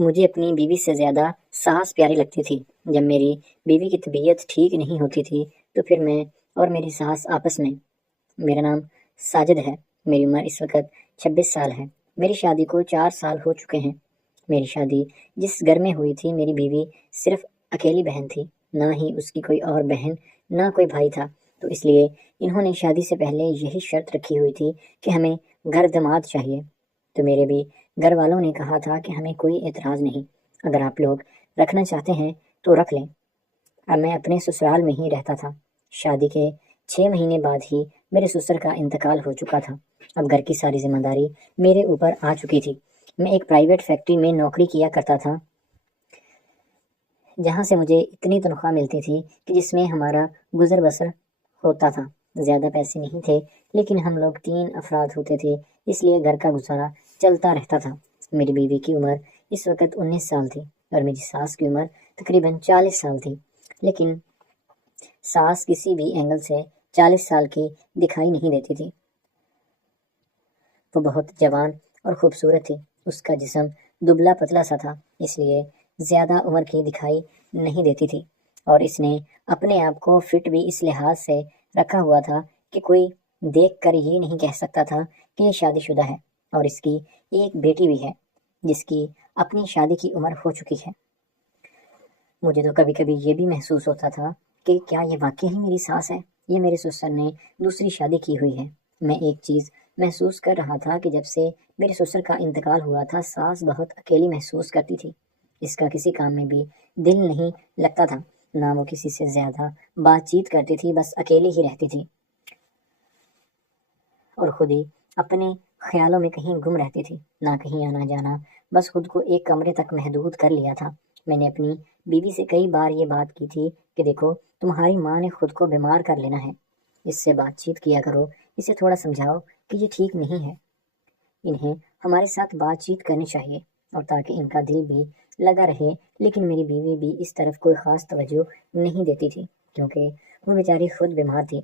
مجھے اپنی بیوی سے زیادہ ساس پیاری لگتی تھی۔ جب میری بیوی کی طبیعت ٹھیک نہیں ہوتی تھی تو پھر میں اور میری ساس آپس میں۔ میرا نام ساجد ہے، میری عمر اس وقت 26 سال ہے، میری شادی کو 4 سال ہو چکے ہیں۔ میری شادی جس گھر میں ہوئی تھی، میری بیوی صرف اکیلی بہن تھی، نہ ہی اس کی کوئی اور بہن، نہ کوئی بھائی تھا، تو اس لیے انہوں نے شادی سے پہلے یہی شرط رکھی ہوئی تھی کہ ہمیں گھر داماد چاہیے۔ تو میرے بھی گھر والوں نے کہا تھا کہ ہمیں کوئی اعتراض نہیں، اگر آپ لوگ رکھنا چاہتے ہیں تو رکھ لیں۔ اب میں اپنے سسرال میں ہی رہتا تھا۔ شادی کے 6 مہینے بعد ہی میرے سسر کا انتقال ہو چکا تھا۔ اب گھر کی ساری ذمہ داری میرے اوپر آ چکی تھی۔ میں ایک پرائیویٹ فیکٹری میں نوکری کیا کرتا تھا، جہاں سے مجھے اتنی تنخواہ ملتی تھی کہ جس میں ہمارا گزر بسر ہوتا تھا۔ زیادہ پیسے نہیں تھے، لیکن ہم لوگ 3 افراد ہوتے تھے، اس لیے گھر کا گزارا چلتا رہتا تھا۔ میری بیوی کی عمر اس وقت 19 سال تھی اور میری ساس کی عمر تقریباً 40 سال تھی، لیکن ساس کسی بھی اینگل سے 40 سال کی دکھائی نہیں دیتی تھی۔ وہ بہت جوان اور خوبصورت تھی، اس کا جسم دبلا پتلا سا تھا، اس لیے زیادہ عمر کی دکھائی نہیں دیتی تھی، اور اس نے اپنے آپ کو فٹ بھی اس لحاظ سے رکھا ہوا تھا کہ کوئی دیکھ کر یہ نہیں کہہ سکتا تھا کہ یہ شادی شدہ ہے، اور اس کی ایک بیٹی بھی ہے جس کی اپنی شادی کی عمر ہو چکی ہے۔ مجھے تو کبھی کبھی یہ بھی محسوس ہوتا تھا کہ کیا یہ واقعی ہی میری ساس ہے یا میرے سسر نے دوسری شادی کی ہوئی ہے۔ میں ایک چیز محسوس کر رہا تھا کہ جب سے میرے سسر کا انتقال ہوا تھا، ساس بہت اکیلی محسوس کرتی تھی۔ اس کا کسی کام میں بھی دل نہیں لگتا تھا، نہ وہ کسی سے زیادہ بات چیت کرتی تھی، بس اکیلی ہی رہتی تھی اور خود ہی اپنے خیالوں میں کہیں گم رہتی تھی، نہ کہیں آنا جانا، بس خود کو ایک کمرے تک محدود کر لیا تھا۔ میں نے اپنی بیوی سے کئی بار یہ بات کی تھی کہ دیکھو، تمہاری ماں نے خود کو بیمار کر لینا ہے، اس سے بات چیت کیا کرو، اسے تھوڑا سمجھاؤ کہ یہ ٹھیک نہیں ہے، انہیں ہمارے ساتھ بات چیت کرنی چاہیے، اور تاکہ ان کا دل بھی لگا رہے۔ لیکن میری بیوی بھی اس طرف کوئی خاص توجہ نہیں دیتی تھی، کیونکہ وہ بیچاری خود بیمار تھی۔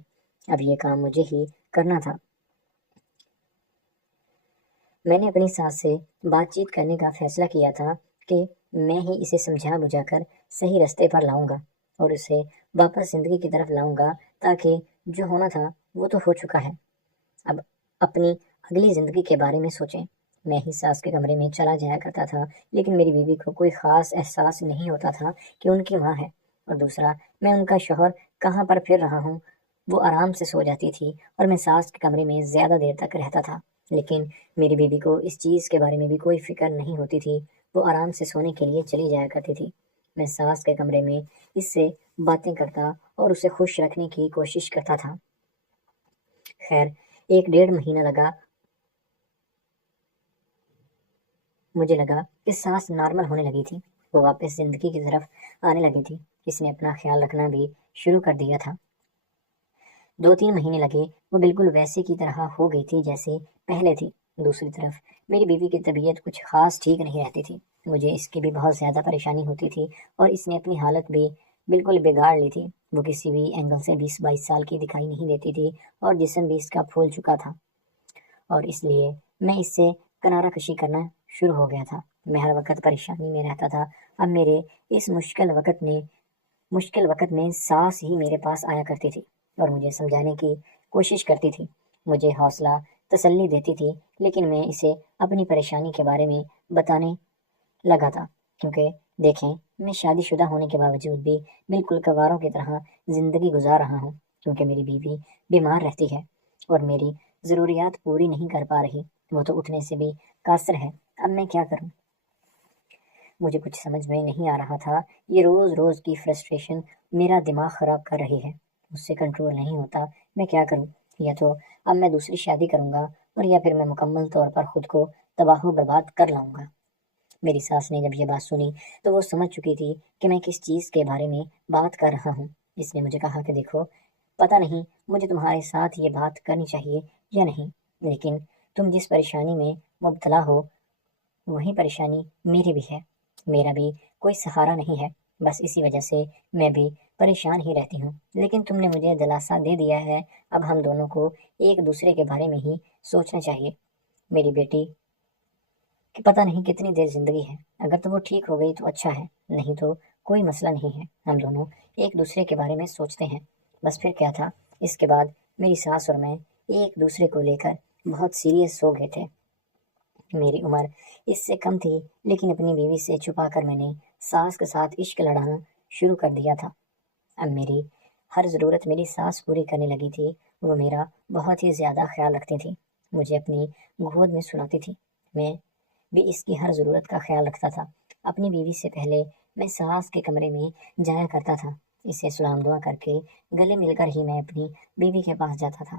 اب یہ کام مجھے ہی کرنا تھا۔ میں نے اپنی ساس سے بات چیت کرنے کا فیصلہ کیا تھا کہ میں ہی اسے سمجھا بجھا کر صحیح رستے پر لاؤں گا اور اسے واپس زندگی کی طرف لاؤں گا، تاکہ جو ہونا تھا وہ تو ہو چکا ہے، اب اپنی اگلی زندگی کے بارے میں سوچیں۔ میں ہی ساس کے کمرے میں چلا جایا کرتا تھا، لیکن میری بیوی کو کوئی خاص احساس نہیں ہوتا تھا کہ ان کی ماں ہے، اور دوسرا، میں ان کا شوہر کہاں پر پھر رہا ہوں۔ وہ آرام سے سو جاتی تھی اور میں ساس کے کمرے میں زیادہ دیر تک رہتا تھا، لیکن میری بیوی کو اس چیز کے بارے میں بھی کوئی فکر نہیں ہوتی تھی، وہ آرام سے سونے کے لیے چلی جایا کرتی تھی۔ میں ساس کے کمرے میں اس سے باتیں کرتا اور اسے خوش رکھنے کی کوشش کرتا تھا۔ خیر، 1 ڈیڑھ مہینہ لگا، مجھے لگا کہ ساس نارمل ہونے لگی تھی، وہ واپس زندگی کی طرف آنے لگی تھی، اس نے اپنا خیال رکھنا بھی شروع کر دیا تھا۔ 2 3 مہینے لگے، وہ بالکل ویسے کی طرح ہو گئی تھی جیسے پہلے تھی۔ دوسری طرف میری بیوی کی طبیعت کچھ خاص ٹھیک نہیں رہتی تھی، مجھے اس کی بھی بہت زیادہ پریشانی ہوتی تھی، اور اس نے اپنی حالت بھی بالکل بگاڑ لی تھی۔ وہ کسی بھی اینگل سے 20 22 سال کی دکھائی نہیں دیتی تھی، اور جسم بھی اس کا پھول چکا تھا، اور اس لیے میں اس سے کنارہ کشی کرنا شروع ہو گیا تھا۔ میں ہر وقت پریشانی میں رہتا تھا۔ اب میرے اس مشکل وقت میں ساس ہی میرے پاس آیا کرتی تھی اور مجھے سمجھانے کی کوشش کرتی تھی، مجھے حوصلہ تسلی دیتی تھی، لیکن میں اسے اپنی پریشانی کے بارے میں بتانے لگا تھا، کیونکہ دیکھیں، میں شادی شدہ ہونے کے باوجود بھی بالکل کواروں کی طرح زندگی گزار رہا ہوں، کیونکہ میری بیوی بیمار رہتی ہے اور میری ضروریات پوری نہیں کر پا رہی، وہ تو اٹھنے سے بھی قاصر ہے۔ اب میں کیا کروں؟ مجھے کچھ سمجھ میں نہیں آ رہا تھا۔ یہ روز روز کی فرسٹریشن میرا دماغ خراب کر رہی ہے، مجھ سے کنٹرول نہیں ہوتا۔ میں کیا کروں؟ یا تو اب میں دوسری شادی کروں گا، اور یا پھر میں مکمل طور پر خود کو تباہ و برباد کر لاؤں گا۔ میری ساس نے جب یہ بات سنی تو وہ سمجھ چکی تھی کہ میں کس چیز کے بارے میں بات کر رہا ہوں۔ اس نے مجھے کہا کہ دیکھو، پتہ نہیں مجھے تمہارے ساتھ یہ بات کرنی چاہیے یا نہیں، لیکن تم جس پریشانی میں مبتلا ہو وہی پریشانی میری بھی ہے، میرا بھی کوئی سہارا نہیں ہے، بس اسی وجہ سے میں بھی پریشان ہی رہتی ہوں، لیکن تم نے مجھے دلاسا دے دیا ہے، اب ہم دونوں کو ایک دوسرے کے بارے میں ہی سوچنا چاہیے۔ میری بیٹی کہ پتہ نہیں کتنی دیر زندگی ہے، اگر تو وہ ٹھیک ہو گئی تو اچھا ہے، نہیں تو کوئی مسئلہ نہیں ہے، ہم دونوں ایک دوسرے کے بارے میں سوچتے ہیں، بس پھر کیا تھا۔ اس کے بعد میری ساس اور میں ایک دوسرے کو لے کر بہت سیریس ہو گئے تھے۔ میری عمر اس سے کم تھی، لیکن اپنی بیوی سے چھپا کر میں نے ساس کے ساتھ عشق لڑانا شروع کر دیا تھا۔ اب میری ہر ضرورت میری ساس پوری کرنے لگی تھی، وہ میرا بہت ہی زیادہ خیال رکھتی تھی، مجھے اپنی گود میں سلاتی تھی، میں بھی اس کی ہر ضرورت کا خیال رکھتا تھا۔ اپنی بیوی سے پہلے میں ساس کے کمرے میں جایا کرتا تھا، اسے سلام دعا کر کے گلے مل کر ہی میں اپنی بیوی کے پاس جاتا تھا۔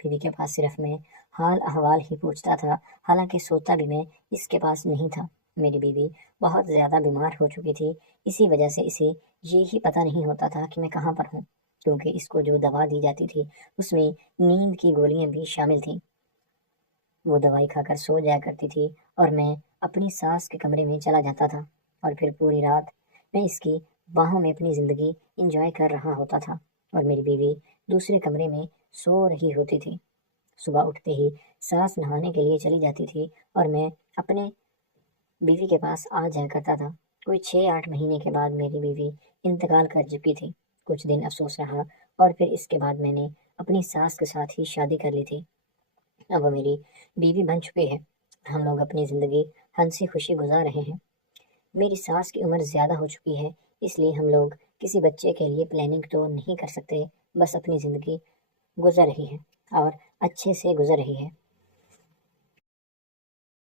بیوی کے پاس صرف میں حال احوال ہی پوچھتا تھا، حالانکہ سوتا بھی میں اس کے پاس نہیں تھا۔ میری بیوی بہت زیادہ بیمار ہو چکی تھی، اسی وجہ سے اسے یہی پتہ نہیں ہوتا تھا کہ میں کہاں پر ہوں، کیونکہ اس کو جو دوا دی جاتی تھی اس میں نیند کی گولیاں بھی شامل تھیں۔ وہ دوائی کھا کر سو جایا کرتی تھی اور میں اپنی ساس کے کمرے میں چلا جاتا تھا، اور پھر پوری رات میں اس کی باہوں میں اپنی زندگی انجوائے کر رہا ہوتا تھا، اور میری بیوی دوسرے کمرے میں سو رہی ہوتی تھی۔ صبح اٹھتے ہی ساس نہانے کے لیے چلی جاتی تھی اور میں اپنے بیوی کے پاس آ جایا کرتا تھا۔ کوئی 6-8 مہینے کے بعد میری بیوی انتقال کر چکی تھی۔ کچھ دن افسوس رہا، اور پھر اس کے بعد میں نے اپنی ساس کے ساتھ ہی شادی کر لی تھی۔ اب وہ میری بیوی بن چکی ہے، ہم لوگ اپنی زندگی ہنسی خوشی گزار رہے ہیں۔ میری ساس کی عمر زیادہ ہو چکی ہے، اس لیے ہم لوگ کسی بچے کے لیے پلاننگ تو نہیں کر سکتے، بس اپنی زندگی گزر رہی ہے اور اچھے سے گزر رہی ہے۔